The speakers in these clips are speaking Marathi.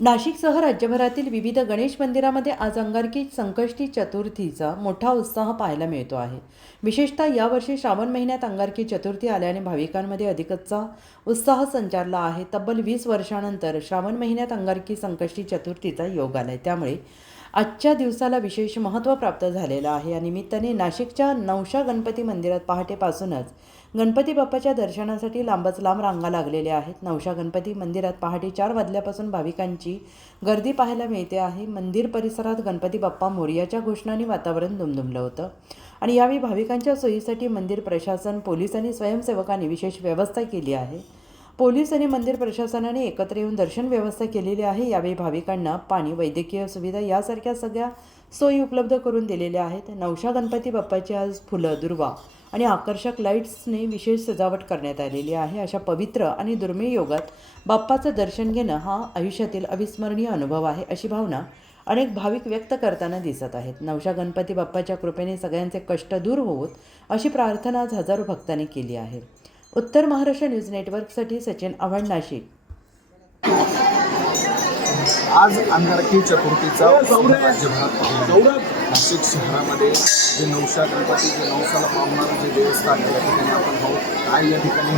नाशिकसह राज्यभरातील विविध गणेश मंदिरामध्ये आज अंगारकी संकष्टी चतुर्थीचा मोठा उत्साह पाहायला मिळतो आहे. विशेषतः यावर्षी श्रावण महिन्यात अंगारकी चतुर्थी आल्याने भाविकांमध्ये अधिकचा उत्साह संचारला आहे. तब्बल वीस वर्षानंतर श्रावण महिन्यात अंगारकी संकष्टी चतुर्थीचा योग आलाय. त्यामुळे आजच्या दिवसाला विशेष महत्त्व प्राप्त झालेलं आहे. या निमित्ताने नाशिकच्या नवशा गणपती मंदिरात पहाटेपासूनच गणपती बाप्पाच्या दर्शनासाठी लांबच लांब रांगा लागलेल्या आहेत. नवशा गणपती मंदिरात पहाटे चार वाजल्यापासून भाविकांची गर्दी पाहायला मिळते आहे. मंदिर परिसरात गणपती बाप्पा मोर्याच्या घोषणाने वातावरण दुमदुमलं होतं. आणि यावेळी भाविकांच्या सोयीसाठी मंदिर प्रशासन पोलीस आणि स्वयंसेवकांनी विशेष व्यवस्था केली आहे. पोलीस आणि मंदिर प्रशासनाने एकत्र येऊन दर्शन व्यवस्था केलेली आहे. यावेळी भाविकांना पाणी वैद्यकीय सुविधा यासारख्या सगळ्या सोयी उपलब्ध करून दिलेल्या आहेत. नवशा गणपती बाप्पाची आज फुलं दुर्वा आणि आकर्षक लाईट्सने विशेष सजावट करण्यात आलेली आहे. अशा पवित्र आणि दुर्मिळ योगात बाप्पाचं दर्शन घेणं हा आयुष्यातील अविस्मरणीय अनुभव आहे अशी भावना अनेक भाविक व्यक्त करताना दिसत आहेत. नवशा गणपती बाप्पाच्या कृपेने सगळ्यांचे कष्ट दूर होवोत अशी प्रार्थना आज हजारो भक्तांनी केली आहे. उत्तर महाराष्ट्र न्यूज नेटवर्कसाठी सचिन आव्हाड नाशिक. आज अंगारकी चतुर्थीचा उत्सव राज्यभरात मिळतो. नाशिक शहरामध्ये जे नवशा गणपती जे नवसाला पावणारं जे देवस्थान आहे या ठिकाणी आपण आहोत काय या ठिकाणी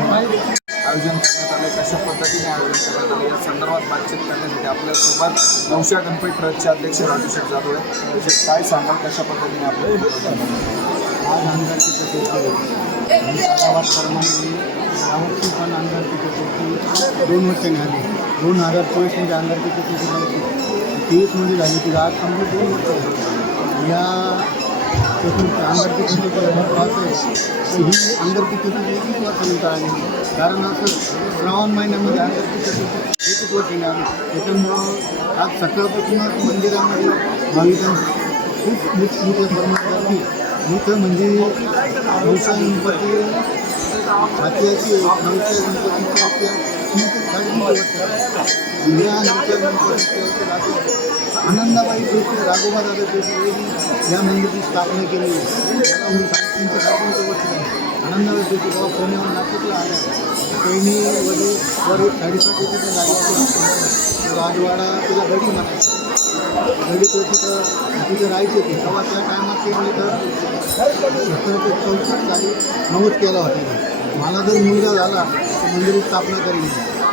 आयोजन करण्यात आलं कशा पद्धतीने आयोजन करण्यात आलं या संदर्भात बातचीत करण्यासाठी आपल्यासोबत नवशा गणपती ट्रस्टचे अध्यक्ष राजू शेठ जाधव आहेत. म्हणजे काय सांगाल? कशा पद्धतीने आपलं आज अंगारकी चतुर्थी आणि गावाप्रमाणे यावर्षी पण अंगारकी चतुर्थी दोन वर्षांनी आली दोन हजार चोवीस म्हणजे अंगारकी चतुर्थी नव्हती तेवीसमध्ये झाली ती आज कंप्लीट दोन वर्ष झाली. या चतुर्थी अंगारकी चतुर्थीला महत्त्व असं आहे की ही अंगारकी चतुर्थी एकच वर्षानंतर आली कारण असं श्रावण महिन्यामध्ये अंगारकी चतुर्थी एकच वर्षाने आली त्याच्यामुळं आज सकाळपासूनच मंदिरामध्ये भाविकांची खूप मोठमोठ्या प्रमाणात गर्दी इथं म्हणजे नवसा गणपती हात्याची नवसा गणपतीची हात्या तीनशे साडेतीनशे वर्ष नवसा गणपतीच्या आनंदाबाई जोशी राघोबा दादा जोशी या मंदिराची स्थापना केली. मला म्हणून वर्ष आनंदाबाई जोशी बाबा पुण्याहून नागपूरला आल्या. त्यांनी वडील वर साडेसात एकर जागा राजवाडा तिला गडी म्हणायचं. घरी तो तिथं तिथं राहायचे ते. तेव्हा त्या टायमात ते म्हणजे तर सतराशे चौसष्ट साली नमूद केलं होता. मला जर मुलगा झाला तर मंदिराची स्थापना करेन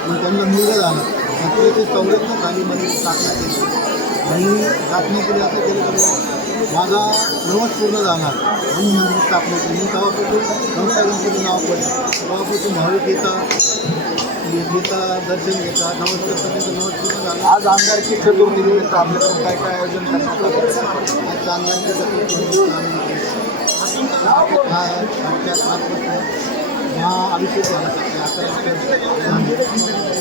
पण त्यांना मुलगा झाला. सतराशे चौऱ्याहत्तर साली मंदिर स्थापना केली. आणि स्थापना केली असं केलं तर माझा नवस पूर्ण जाणार म्हणून मंदिर स्थापना केली. मी तेव्हापासून गमता गणपती नाव पडलं तेव्हापासून भाविक येतात गीता दर्शन घेतात नमस्कार करतात त्यांचं नवस पूर्ण आज अंगारकी चतुर्थी निमित्त आपल्याकडून काय काय आयोजन करण्यात आलं? आज चांगल्या चतुर्थी हा अभिषेक झाला. अकरा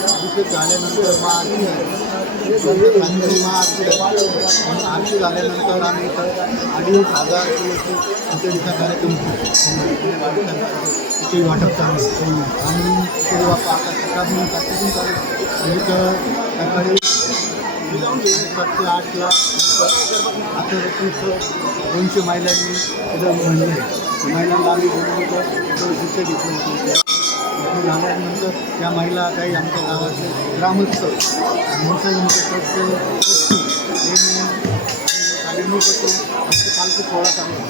अभिषेक झाल्यानंतर मग आरती झाली सायंकाळी आणि झाल्यानंतर आम्ही अडीच हजार खिचडीचा कार्यक्रम खिचडी वाटप चालू आहे. आणि खिचडी वाटप सकाळपासून सकाळपासून चालू सकाळी आता दोनशे महिलांनी तिथं महिलांना आम्ही बोलवलं शिक्षण घेतलं होतं इथे त्या महिला काही आमच्या गावातले ग्रामस्थ मोठ्या यांचे साडेनऊ पासून आमचं पालखी सोहळा चालू आहे.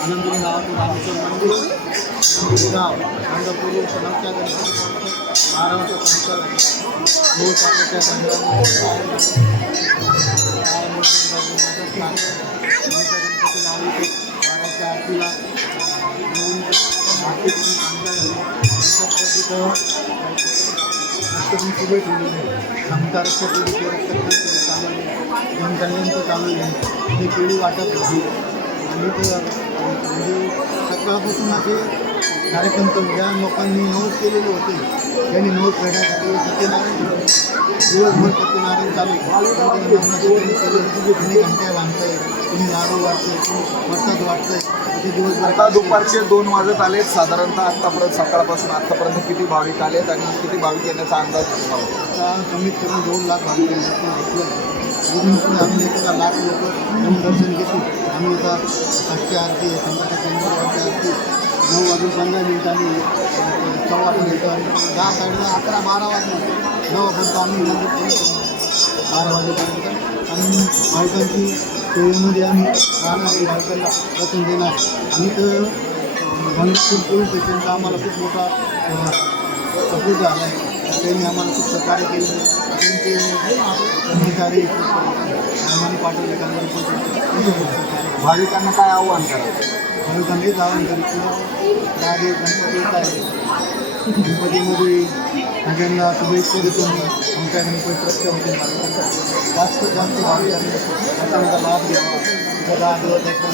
साडेनऊ गावातून रामेश्वर मंदिर गाव अंगापूर सणाच्या गणपती बारा वाजता संस्कार झाले गणपतीला आली बाराच्या आरतीला आरती करून चालू जनकल्याणचं चालू आहे ही वाटत होती आणि ते म्हणजे सकाळपासून असे कार्यक्रम करून ज्या लोकांनी नोंद केलेले होते त्यांनी नोंद करण्यासाठी सत्यनारायण दिवसभर सत्यनारायण चालू आहे बांधता येईल कुणी लाडू वाटतंय प्रसाद वाटतंय असे आता दुपारचे दोन वाजत आले साधारणतः आतापर्यंत सकाळपासून आतापर्यंत किती भाविक आलेत आणि किती भाविक येण्याचा अंदाज आता कमीत कमी दोन लाख भाविक घेतलं आम्ही एखादा लाख लोक दर्शन घेतो. आम्ही आता आजची आरती आहे संकटाच्या आरती नऊ वाजून पंधरा मिनिटांनी मिनिटं दहा साडे अकरा बारा वाजले नऊ वाजता आम्ही. बारा वाजेपर्यंत. आणि बायकांची सेवेमध्ये आम्ही राहणार आहे बायकांना वचन देणार आणि तर गंगापूर पोलीस स्टेशनचा आम्हाला खूप मोठा सपोर्ट झाला आहे. त्यांनी आम्हाला खूप सहकार्य केलं त्यांचे कर्मचारी आम्हाला पाठवले सहकार्य भाविकांना काय आव्हान करायचं? भाविकांनी जाऊन तरी दहा दिवस गणपती येत आहे. गणपतीमध्ये सगळ्यांना शुभेच्छा देतो. मी आमच्या गणपती रक्षा होते जास्त जास्त भाविकांनी याचा लाभ घ्यावा इथं दहा दिवस